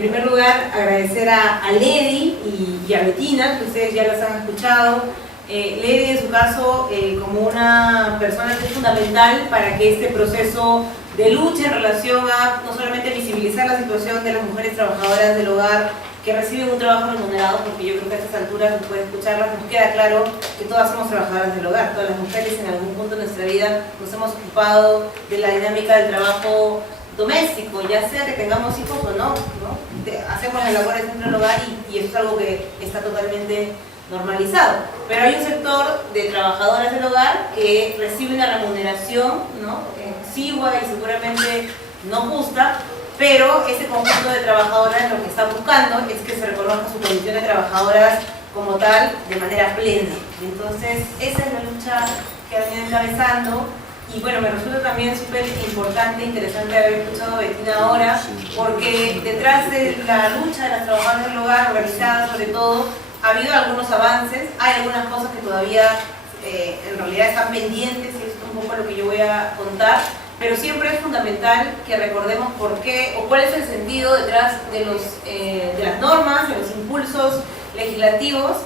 primer lugar, agradecer a Ledy y a Bettina, que ustedes ya las han escuchado. Ledy, en su caso, como una persona que es fundamental para que este proceso de lucha en relación a no solamente visibilizar la situación de las mujeres trabajadoras del hogar que reciben un trabajo remunerado, porque yo creo que a estas alturas, después de escucharlas, nos queda claro que todas somos trabajadoras del hogar. Todas las mujeres en algún punto de nuestra vida nos hemos ocupado de la dinámica del trabajo doméstico, ya sea que tengamos hijos o no, hacemos las labores dentro del hogar y eso es algo que está totalmente normalizado. Pero hay un sector de trabajadoras del hogar que recibe una remuneración exigua y seguramente no justa, pero ese conjunto de trabajadoras lo que está buscando es que se reconozca su condición de trabajadoras como tal de manera plena. Entonces, esa es la lucha que han venido encabezando. Y bueno, me resulta también súper importante e interesante haber escuchado a Bettina ahora, porque detrás de la lucha de las trabajadoras del hogar, organizadas sobre todo, ha habido algunos avances, hay algunas cosas que todavía en realidad están pendientes, y esto es un poco lo que yo voy a contar, pero siempre es fundamental que recordemos por qué o cuál es el sentido detrás de las normas, de los impulsos legislativos,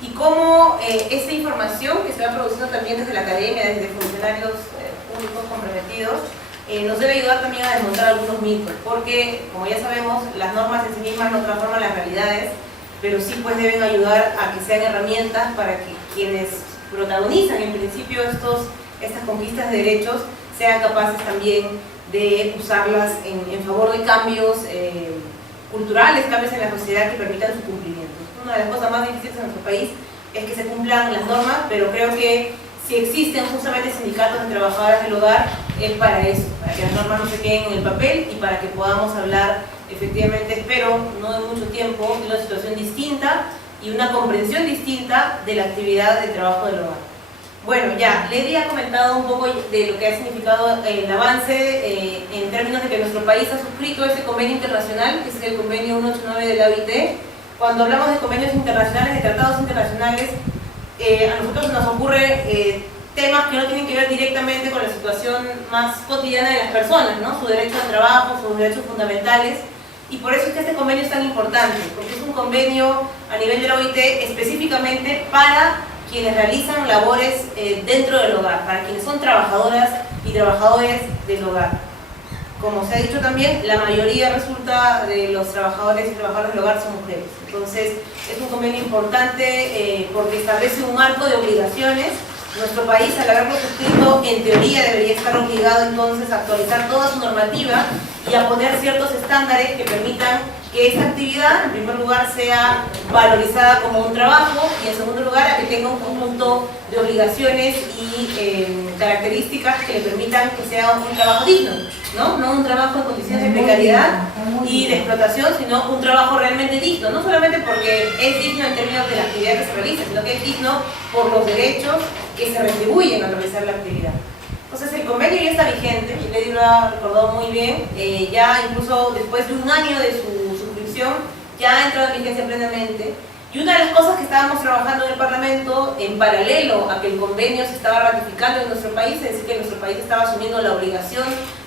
y cómo esta información que se va produciendo también desde la academia, desde funcionarios públicos comprometidos, nos debe ayudar también a desmontar algunos mitos, porque, como ya sabemos, las normas en sí mismas no transforman las realidades, pero sí pues deben ayudar a que sean herramientas para que quienes protagonizan en principio estas conquistas de derechos sean capaces también de usarlas en favor de cambios culturales, cambios en la sociedad que permitan su cumplimiento. Una de las cosas más difíciles en nuestro país es que se cumplan las normas, pero creo que si existen justamente sindicatos de trabajadoras del hogar es para eso, para que las normas no se queden en el papel y para que podamos hablar efectivamente, espero, no de mucho tiempo, de una situación distinta y una comprensión distinta de la actividad de trabajo del hogar. Bueno, ya, Ledy ha comentado un poco de lo que ha significado el avance en términos de que nuestro país ha suscrito ese convenio internacional, que es el convenio 189 de la OIT. Cuando hablamos de convenios internacionales, de tratados internacionales, a nosotros nos ocurre temas que no tienen que ver directamente con la situación más cotidiana de las personas, ¿no? Su derecho al trabajo, sus derechos fundamentales, y por eso es que este convenio es tan importante, porque es un convenio a nivel de la OIT específicamente para quienes realizan labores dentro del hogar, para quienes son trabajadoras y trabajadores del hogar. Como se ha dicho también, la mayoría resulta de los trabajadores y trabajadoras del hogar son mujeres. Entonces, es un convenio importante porque establece un marco de obligaciones. Nuestro país, al haberlo suscrito, en teoría debería estar obligado entonces a actualizar toda su normativa y a poner ciertos estándares que permitan que esta actividad, en primer lugar, sea valorizada como un trabajo y, en segundo lugar, a que tenga un conjunto de obligaciones y características que le permitan que sea un trabajo digno, ¿no? No un trabajo en condiciones de precariedad y de explotación, sino un trabajo realmente digno, no solamente porque es digno en términos de la actividad que se realiza, sino que es digno por los derechos que se retribuyen al realizar la actividad. Entonces el convenio ya está vigente, y Ledy lo ha recordado muy bien, ya incluso después de un año de su suscripción ya ha entrado en vigencia plenamente. Y una de las cosas que estábamos trabajando en el Parlamento, en paralelo a que el convenio se estaba ratificando en nuestro país, es decir, que nuestro país estaba asumiendo la obligación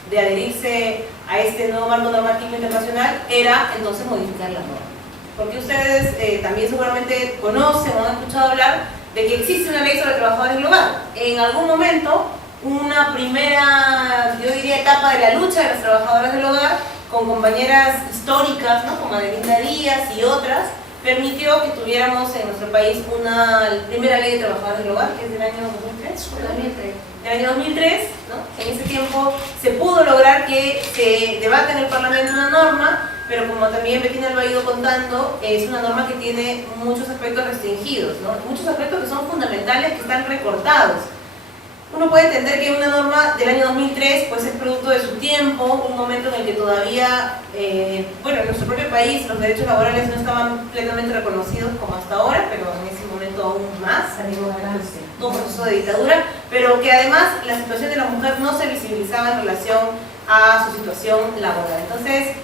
de adherirse a este nuevo marco normativo internacional, era entonces modificar la norma. Porque ustedes también seguramente conocen o han escuchado hablar de que existe una ley sobre trabajadores del hogar. En algún momento, una primera, yo diría, etapa de la lucha de las trabajadoras del hogar, con compañeras históricas, ¿no? Como Adelinda Díaz y otras, permitió que tuviéramos en nuestro país una primera ley de trabajadores del hogar, que es del año 2003. 2003. Del año 2003, ¿no? En ese tiempo se pudo lograr que se debata en el Parlamento una norma, pero como también Bettina lo ha ido contando, es una norma que tiene muchos aspectos restringidos, ¿no? Muchos aspectos que son fundamentales, que están recortados. Uno puede entender que una norma del año 2003 pues, es producto de su tiempo, un momento en el que todavía, bueno, en nuestro propio país los derechos laborales no estaban plenamente reconocidos como hasta ahora, pero en ese momento aún más, salimos de un proceso de dictadura, pero que además la situación de la mujer no se visibilizaba en relación a su situación laboral. Entonces,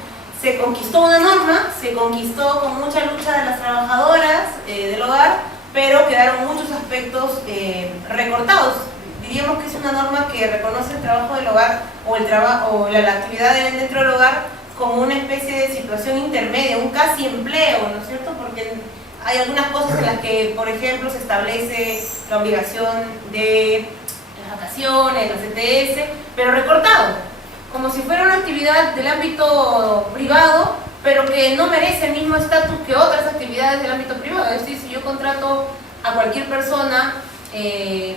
se conquistó una norma, se conquistó con mucha lucha de las trabajadoras del hogar, pero quedaron muchos aspectos recortados. Diríamos que es una norma que reconoce el trabajo del hogar o la actividad dentro del hogar como una especie de situación intermedia, un casi empleo, ¿no es cierto? Porque hay algunas cosas en las que, por ejemplo, se establece la obligación de las vacaciones, los ETS, pero recortado, como si fuera una actividad del ámbito privado, pero que no merece el mismo estatus que otras actividades del ámbito privado. Es decir, si yo contrato a cualquier persona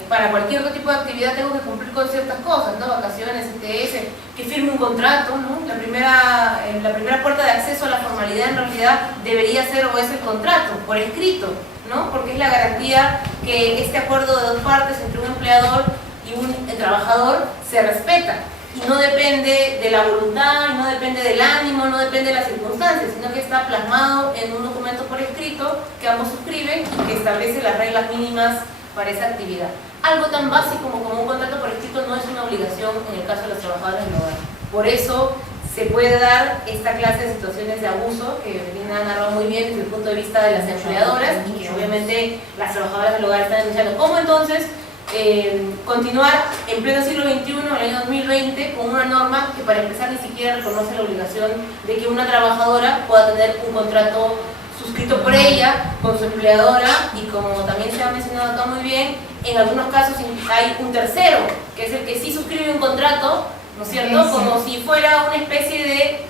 para cualquier otro tipo de actividad, tengo que cumplir con ciertas cosas, ¿no? Vacaciones, ETS, que firme un contrato, ¿no? La primera puerta de acceso a la formalidad en realidad debería ser o es el contrato, por escrito, ¿no? Porque es la garantía que este acuerdo de dos partes entre un empleador y un trabajador se respeta. Y no depende de la voluntad, y no depende del ánimo, no depende de las circunstancias, sino que está plasmado en un documento por escrito que ambos suscriben y que establece las reglas mínimas para esa actividad. Algo tan básico como un contrato por escrito no es una obligación en el caso de los trabajadores del hogar. Por eso se puede dar esta clase de situaciones de abuso que Evelina ha narrado muy bien desde el punto de vista de las empleadoras y que obviamente las trabajadoras del hogar están denunciando. ¿Cómo entonces continuar en pleno siglo XXI, en el año 2020, con una norma que para empezar ni siquiera reconoce la obligación de que una trabajadora pueda tener un contrato suscrito por ella, con su empleadora, y como también se ha mencionado acá muy bien, en algunos casos hay un tercero, que es el que sí suscribe un contrato, ¿no es cierto? Como si fuera una especie de,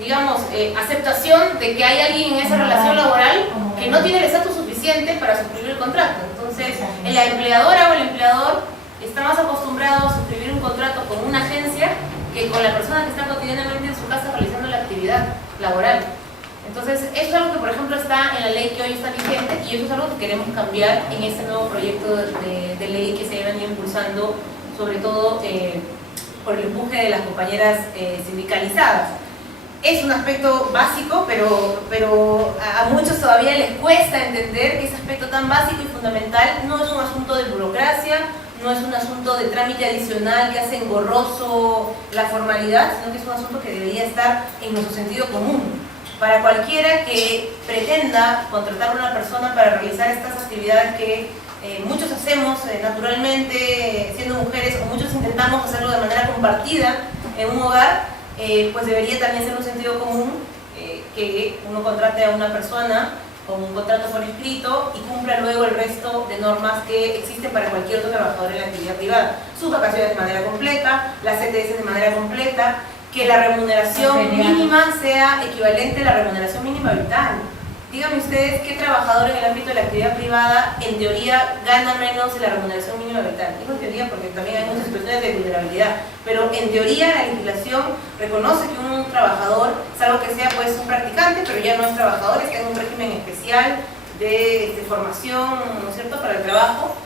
digamos, aceptación de que hay alguien en esa relación laboral que no tiene el estatus suficiente para suscribir el contrato. Entonces, la empleadora o el empleador está más acostumbrado a suscribir un contrato con una agencia que con la persona que está cotidianamente en su casa realizando la actividad laboral. Entonces, eso es algo que, por ejemplo, está en la ley que hoy está vigente y eso es algo que queremos cambiar en este nuevo proyecto de ley que se ha venido impulsando, sobre todo por el empuje de las compañeras sindicalizadas. Es un aspecto básico, pero a muchos todavía les cuesta entender que ese aspecto tan básico y fundamental no es un asunto de burocracia, no es un asunto de trámite adicional que hace engorroso la formalidad, sino que es un asunto que debería estar en nuestro sentido común. Para cualquiera que pretenda contratar a una persona para realizar estas actividades que muchos hacemos naturalmente siendo mujeres, o muchos intentamos hacerlo de manera compartida en un hogar, pues debería también ser un sentido común que uno contrate a una persona con un contrato por escrito y cumpla luego el resto de normas que existen para cualquier otro trabajador en la actividad privada. Sus vacaciones de manera completa, las ETS de manera completa, que la remuneración mínima sea equivalente a la remuneración mínima vital. Díganme ustedes qué trabajador en el ámbito de la actividad privada en teoría gana menos de la remuneración mínima vital. Digo en teoría porque también hay muchas situaciones de vulnerabilidad, pero en teoría la legislación reconoce que un trabajador, salvo que sea pues un practicante, pero ya no es trabajador, está en un régimen especial de formación, ¿no es cierto?, para el trabajo,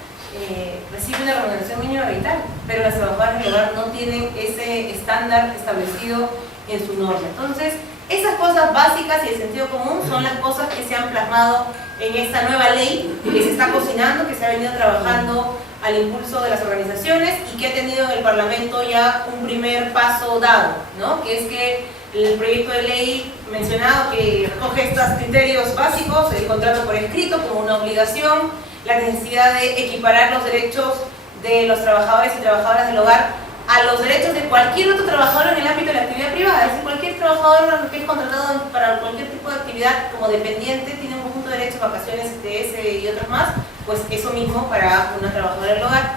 recibe una remuneración mínima vital, pero las trabajadoras del hogar no tienen ese estándar establecido en su norma. Entonces, esas cosas básicas y de sentido común son las cosas que se han plasmado en esta nueva ley que se está cocinando, que se ha venido trabajando al impulso de las organizaciones y que ha tenido en el Parlamento ya un primer paso dado, ¿no? Que es que el proyecto de ley mencionado que recoge estos criterios básicos, el contrato por escrito como una obligación, la necesidad de equiparar los derechos de los trabajadores y trabajadoras del hogar a los derechos de cualquier otro trabajador en el ámbito de la actividad privada. Es decir, cualquier trabajador que es contratado para cualquier tipo de actividad como dependiente tiene un conjunto de derechos, vacaciones, ETS y otros más, pues eso mismo para una trabajadora del hogar,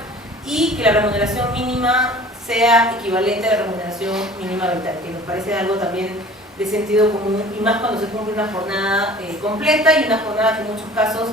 y que la remuneración mínima sea equivalente a la remuneración mínima vital, que nos parece algo también de sentido común, y más cuando se cumple una jornada completa, y una jornada que en muchos casos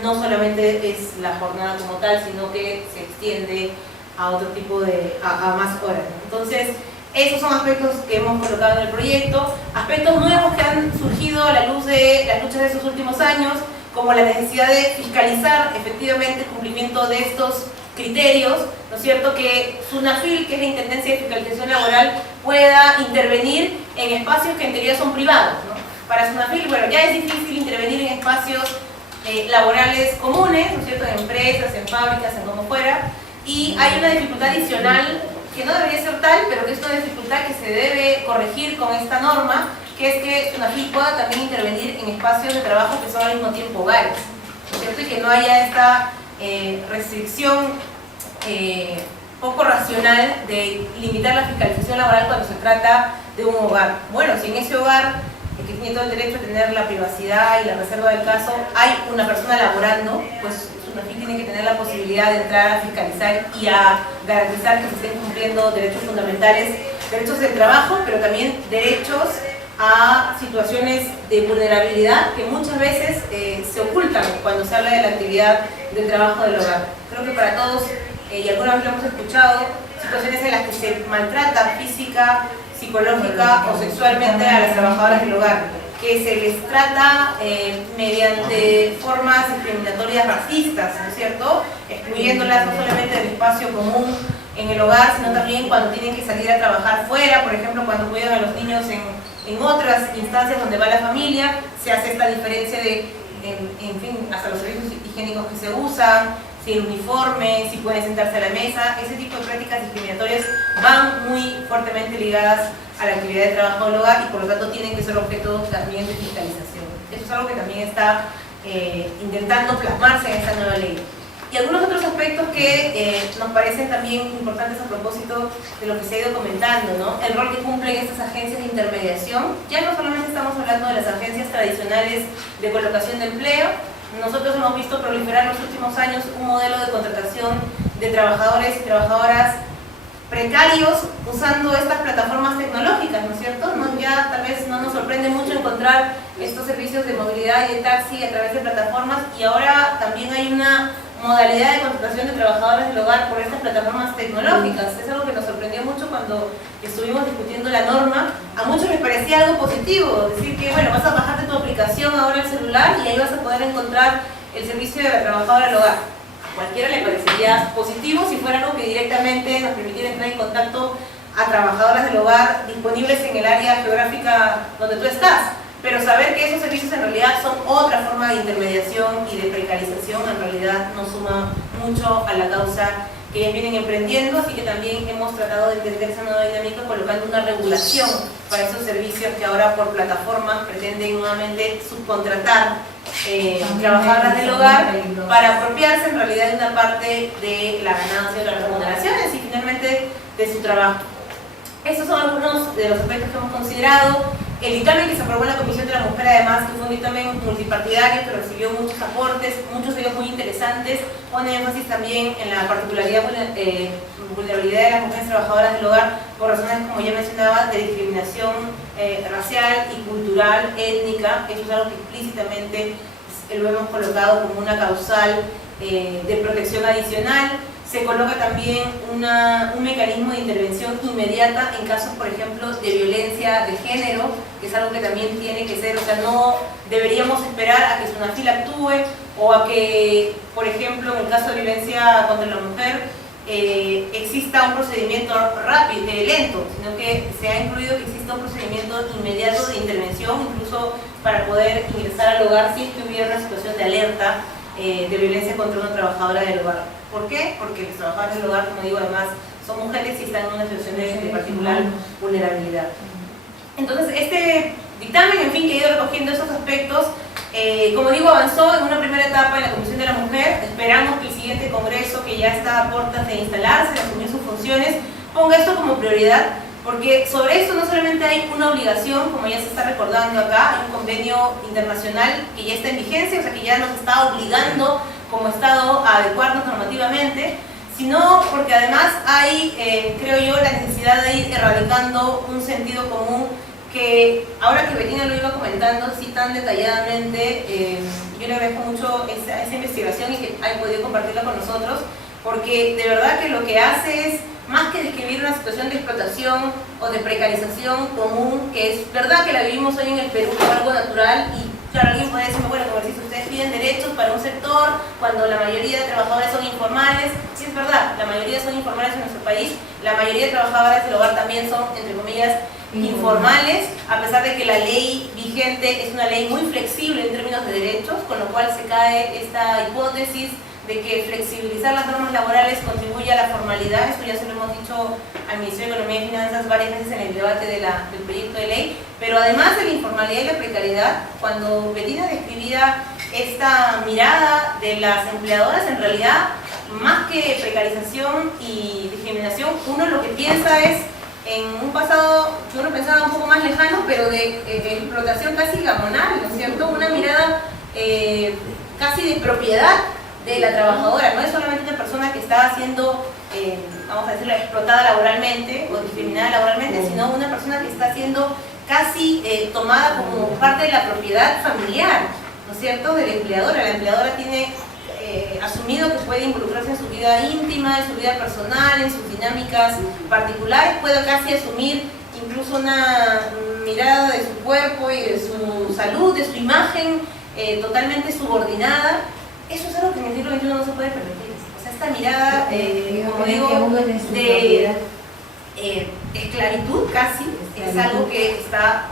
no solamente es la jornada como tal, sino que se extiende a otro tipo de, a más horas. Entonces, esos son aspectos que hemos colocado en el proyecto, aspectos nuevos que han surgido a la luz de las luchas de estos últimos años, como la necesidad de fiscalizar efectivamente el cumplimiento de estos criterios, ¿no es cierto?, que SUNAFIL, que es la Intendencia de Fiscalización Laboral, pueda intervenir en espacios que en teoría son privados, ¿no? Para SUNAFIL, bueno, ya es difícil intervenir en espacios laborales comunes, ¿no es cierto?, en empresas, en fábricas, en como fuera, y hay una dificultad adicional que no debería ser tal, pero que es una dificultad que se debe corregir con esta norma, que es que SUNAFIL pueda también intervenir en espacios de trabajo que son al mismo tiempo hogares, ¿no es cierto?, y que no haya esta restricción poco racional de limitar la fiscalización laboral cuando se trata de un hogar. Bueno, si en ese hogar, que tiene todo el derecho a tener la privacidad y la reserva del caso, hay una persona laborando, pues SUNAFIL tiene que tener la posibilidad de entrar a fiscalizar y a garantizar que se estén cumpliendo derechos fundamentales, derechos del trabajo, pero también derechos a situaciones de vulnerabilidad que muchas veces se ocultan cuando se habla de la actividad del trabajo del hogar. Creo que para todos, y alguna vez lo hemos escuchado, situaciones en las que se maltrata física, psicológica o sexualmente a las trabajadoras del hogar, que se les trata mediante formas discriminatorias racistas, ¿no es cierto? Excluyéndolas no solamente del espacio común en el hogar, sino también cuando tienen que salir a trabajar fuera, por ejemplo, cuando cuidan a los niños en otras instancias donde va la familia, se hace esta diferencia de, en fin, hasta los servicios higiénicos que se usan, si el uniforme, si pueden sentarse a la mesa. Ese tipo de prácticas discriminatorias van muy fuertemente ligadas a la actividad de trabajo del hogar y por lo tanto tienen que ser objeto también de fiscalización. Eso es algo que también está intentando plasmarse en esta nueva ley. Y algunos otros aspectos que nos parecen también importantes a propósito de lo que se ha ido comentando, ¿no? El rol que cumplen estas agencias de intermediación. Ya no solamente estamos hablando de las agencias tradicionales de colocación de empleo. Nosotros hemos visto proliferar en los últimos años un modelo de contratación de trabajadores y trabajadoras precarios usando estas plataformas tecnológicas, ¿no es cierto? Ya tal vez no nos sorprende mucho encontrar estos servicios de movilidad y de taxi a través de plataformas, y ahora también hay una modalidad de contratación de trabajadoras del hogar por estas plataformas tecnológicas. Es algo que nos sorprendió mucho cuando estuvimos discutiendo la norma. A muchos les parecía algo positivo, decir que bueno, vas a bajarte tu aplicación ahora al celular y ahí vas a poder encontrar el servicio de la trabajadora del hogar. A cualquiera le parecería positivo si fuera algo que directamente nos permitiera entrar en contacto a trabajadoras del hogar disponibles en el área geográfica donde tú estás. Pero saber que esos servicios en realidad son otra forma de intermediación y de precarización en realidad nos suma mucho a la causa que ellas vienen emprendiendo, así que también hemos tratado de entender esa nueva dinámica colocando una regulación para esos servicios que ahora por plataformas pretenden nuevamente subcontratar trabajadoras del hogar para apropiarse en realidad de una parte de la ganancia, de las remuneraciones y finalmente de su trabajo. Estos son algunos de los aspectos que hemos considerado. El dictamen que se aprobó en la Comisión de la Mujer, además, que fue un dictamen multipartidario que recibió muchos aportes, muchos de ellos muy interesantes, pone énfasis también en la particularidad vulnerabilidad de las mujeres trabajadoras del hogar por razones, como ya mencionaba, de discriminación racial y cultural, étnica. Eso es algo que explícitamente lo hemos colocado como una causal de protección adicional. Se coloca también un mecanismo de intervención inmediata en casos, por ejemplo, de violencia de género, que es algo que también tiene que ser, o sea, no deberíamos esperar a que SUNAFIL actúe o a que, por ejemplo, en el caso de violencia contra la mujer, exista un procedimiento rápido, lento, sino que se ha incluido que exista un procedimiento inmediato de intervención, incluso para poder ingresar al hogar si es que hubiera una situación de alerta de violencia contra una trabajadora del hogar. ¿Por qué? Porque los trabajadores del hogar, como digo, además son mujeres y están en una situación de particular vulnerabilidad. Entonces, este dictamen, en fin, que ha ido recogiendo esos aspectos, como digo, avanzó en una primera etapa en la Comisión de la Mujer. Esperamos que el siguiente Congreso, que ya está a puertas de instalarse, de asumir sus funciones, ponga esto como prioridad, porque sobre esto no solamente hay una obligación, como ya se está recordando acá, hay un convenio internacional que ya está en vigencia, o sea que ya nos está obligando como Estado a adecuarnos normativamente, sino porque además hay, creo yo, la necesidad de ir erradicando un sentido común que, ahora que Bettina lo iba comentando así tan detalladamente, yo le agradezco mucho esa investigación y que haya podido compartirla con nosotros, porque de verdad que lo que hace es, más que describir una situación de explotación o de precarización común, que es verdad que la vivimos hoy en el Perú como algo natural, y claro, alguien puede decirme, bueno, como si ustedes piden derechos para un sector cuando la mayoría de trabajadores son informales. Sí, es verdad, la mayoría son informales en nuestro país, la mayoría de trabajadoras del hogar también son, entre comillas, informales, a pesar de que la ley vigente es una ley muy flexible en términos de derechos, con lo cual se cae esta hipótesis de que flexibilizar las normas laborales contribuye a la formalidad. Esto ya se lo hemos dicho al Ministerio de Economía y Finanzas varias veces en el debate del proyecto de ley, pero además de la informalidad y la precariedad, cuando Bettina describía esta mirada de las empleadoras, en realidad, más que precarización y discriminación, uno lo que piensa es en un pasado que uno pensaba un poco más lejano, pero de explotación casi gamonal, ¿no es cierto? Una mirada casi de propiedad de la trabajadora, no es solamente una persona que está siendo, vamos a decirlo, explotada laboralmente o discriminada laboralmente, sino una persona que está siendo casi tomada como parte de la propiedad familiar, ¿no es cierto?, de la empleadora. La empleadora tiene asumido que puede involucrarse en su vida íntima, en su vida personal, en sus dinámicas particulares, puede casi asumir incluso una mirada de su cuerpo y de su salud, de su imagen totalmente subordinada. Eso es algo que en el siglo XXI no se puede permitir. O sea, esta mirada, como digo, de esclavitud casi, es algo que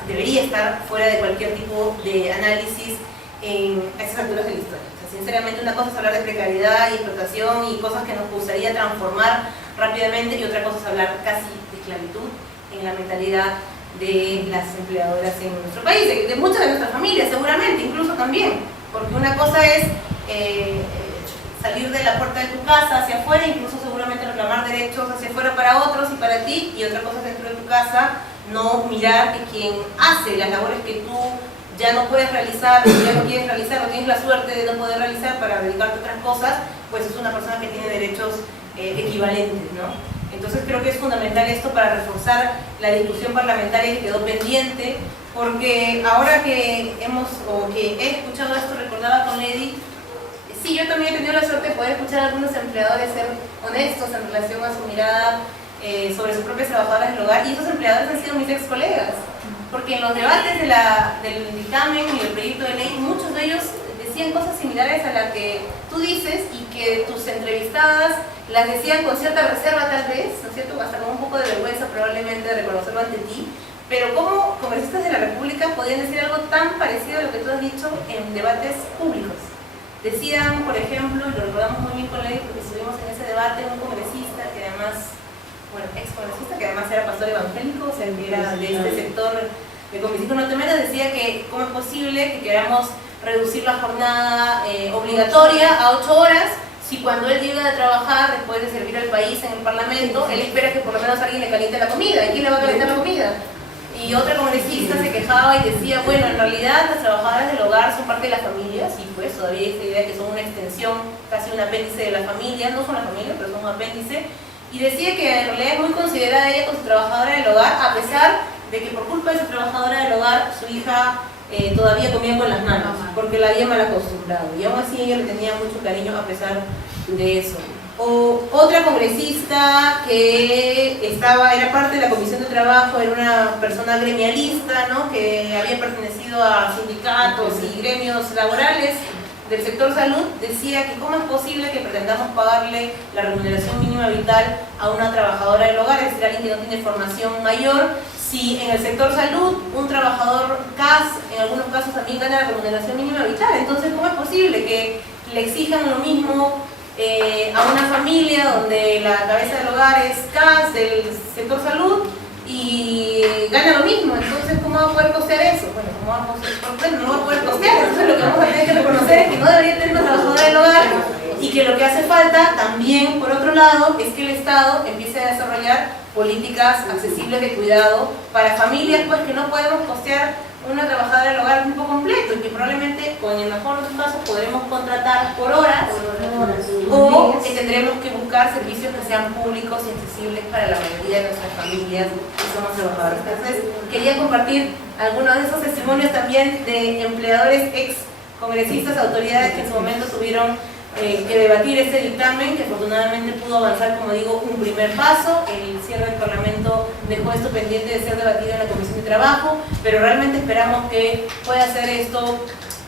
debería estar fuera de cualquier tipo de análisis a esas alturas de la historia. O sea, sinceramente, una cosa es hablar de precariedad y explotación y cosas que nos gustaría transformar rápidamente, y otra cosa es hablar casi de esclavitud en la mentalidad de las empleadoras en nuestro país, de muchas de nuestras familias seguramente, incluso también, porque una cosa es salir de la puerta de tu casa hacia afuera, incluso seguramente reclamar derechos hacia afuera para otros y para ti, y otra cosa es dentro de tu casa no mirar que quien hace las labores que tú ya no puedes realizar, ya no quieres realizar, o tienes la suerte de no poder realizar para dedicarte a otras cosas, pues es una persona que tiene derechos equivalentes, ¿no? Entonces creo que es fundamental esto para reforzar la discusión parlamentaria que quedó pendiente, porque ahora que he escuchado esto, recordaba con Lady, sí, yo también he tenido la suerte de poder escuchar a algunos empleadores ser honestos en relación a su mirada sobre sus propias trabajadoras del hogar, y esos empleadores han sido mis ex colegas, porque en los debates del dictamen y del proyecto de ley, muchos de ellos decían cosas similares a las que tú dices, y que tus entrevistadas las decían con cierta reserva tal vez, ¿no es cierto?, hasta con un poco de vergüenza probablemente de reconocerlo ante ti, pero como congresistas de la República podían decir algo tan parecido a lo que tú has dicho en debates públicos. Decían, por ejemplo, y lo recordamos muy bien con Ley porque estuvimos en ese debate, un congresista que además, bueno, ex congresista que además era pastor evangélico, o sea, que era de este sector de congresistas norteamericanos, decía que cómo es posible que queramos reducir la jornada obligatoria a 8 horas si cuando él llega a trabajar después de servir al país en el Parlamento, él espera que por lo menos alguien le caliente la comida. ¿Y quién le va a calentar la comida? Y otra congresista se quejaba y decía, bueno, en realidad las trabajadoras del hogar son parte de la familia, sí, pues todavía hay esta idea que son una extensión, casi un apéndice de la familia, no son la familia, pero son un apéndice, y decía que en realidad es muy considerada ella como su trabajadora del hogar, a pesar de que por culpa de su trabajadora del hogar, su hija todavía comía con las manos, porque la había mal acostumbrado, y aún así ella le tenía mucho cariño a pesar de eso. O otra congresista que era parte de la Comisión de Trabajo, era una persona gremialista, ¿no?, que había pertenecido a sindicatos y gremios laborales del sector salud, decía que cómo es posible que pretendamos pagarle la remuneración mínima vital a una trabajadora del hogar, es decir, alguien que no tiene formación mayor, si en el sector salud un trabajador CAS en algunos casos también gana la remuneración mínima vital. Entonces, ¿cómo es posible que le exijan lo mismo a una familia donde la cabeza del hogar es CAS del sector salud y gana lo mismo? Entonces, ¿cómo va a poder costear eso? Bueno, ¿cómo va a costear? No va a poder costear. Entonces, lo que vamos a tener que reconocer es que no debería tener una trabajadora del hogar, y que lo que hace falta también, por otro lado, es que el Estado empiece a desarrollar políticas accesibles de cuidado para familias pues que no podemos costear una trabajadora del hogar a tiempo completo, y que probablemente, con el mejor de los casos, podremos contratar por horas, o que tendremos que buscar servicios que sean públicos y accesibles para la mayoría de nuestras familias que somos trabajadores. Entonces, quería compartir algunos de esos testimonios también de empleadores, ex congresistas, autoridades que en su momento tuvieron que debatir este dictamen, que afortunadamente pudo avanzar, como digo, un primer paso. El cierre del Parlamento dejó esto pendiente de ser debatido en la Comisión de Trabajo, pero realmente esperamos que pueda ser esto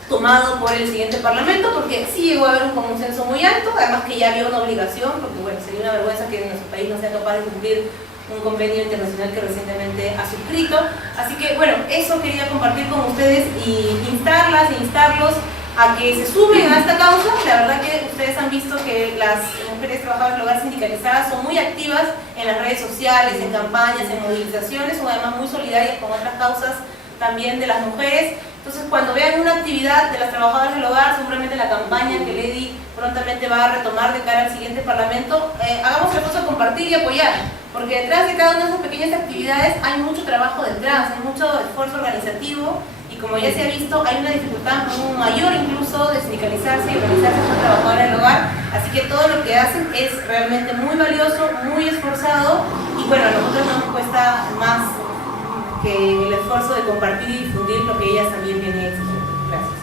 tomado por el siguiente Parlamento, porque sí llegó a haber un consenso muy alto, además que ya había una obligación, porque bueno, sería una vergüenza que nuestro país no sea capaz de cumplir un convenio internacional que recientemente ha suscrito. Así que bueno, eso quería compartir con ustedes y instarlas e instarlos a que se sumen a esta causa. La verdad que ustedes han visto que las mujeres trabajadoras del hogar sindicalizadas son muy activas en las redes sociales, en campañas, en movilizaciones, son además muy solidarias con otras causas también de las mujeres. Entonces, cuando vean una actividad de las trabajadoras del hogar, seguramente la campaña que Lady prontamente va a retomar de cara al siguiente Parlamento, hagamos el esfuerzo de compartir y apoyar, porque detrás de cada una de esas pequeñas actividades hay mucho trabajo detrás, hay mucho esfuerzo organizativo, y como ya se ha visto, hay una dificultad mayor incluso de sindicalizarse y organizarse como trabajadora del hogar, así que todo lo que hacen es realmente muy valioso, muy esforzado, y bueno, a nosotros no nos cuesta más que el esfuerzo de compartir y difundir lo que ellas también vienen exigiendo. Gracias.